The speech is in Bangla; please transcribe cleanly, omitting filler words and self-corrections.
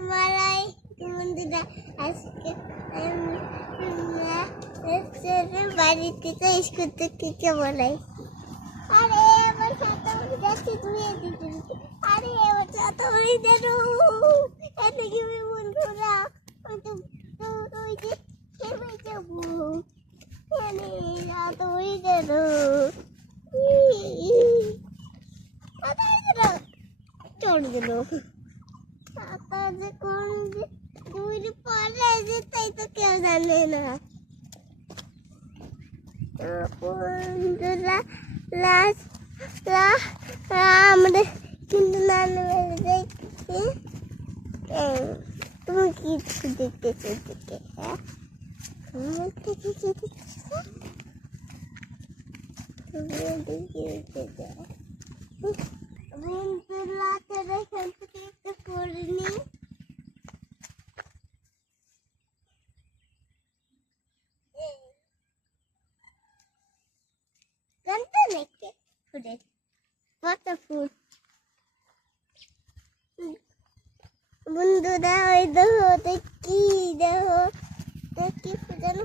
মালাই বন্ধুরা আজকে বাড়িতে তো স্কুল থেকে বলাই আরে আমার ছাতা উড়ে যাচ্ছে ধুয়ে দিতে আরে আমার ছাতা উড়ে গেল এদিকে বন্ধুরা ওই যে খেয়ে যাবো ছাতা উড়ে গেল চড় গেল ছাতা যে কোন দূর পড়ে যে তাই তো কেউ জানে না বন্ধুরা আমরা কিন্তু নানা দেখছি তুমি কিছু দেখতেছো দিকে হ্যাঁ কিছু দেখছো তুমি দেখে যাও বন্ধুরা এখান থেকে একটা করে নিই জানতে নাকি ফুলের কত ফুল বন্ধুরা ওই দেখো কি দেখো কি যেন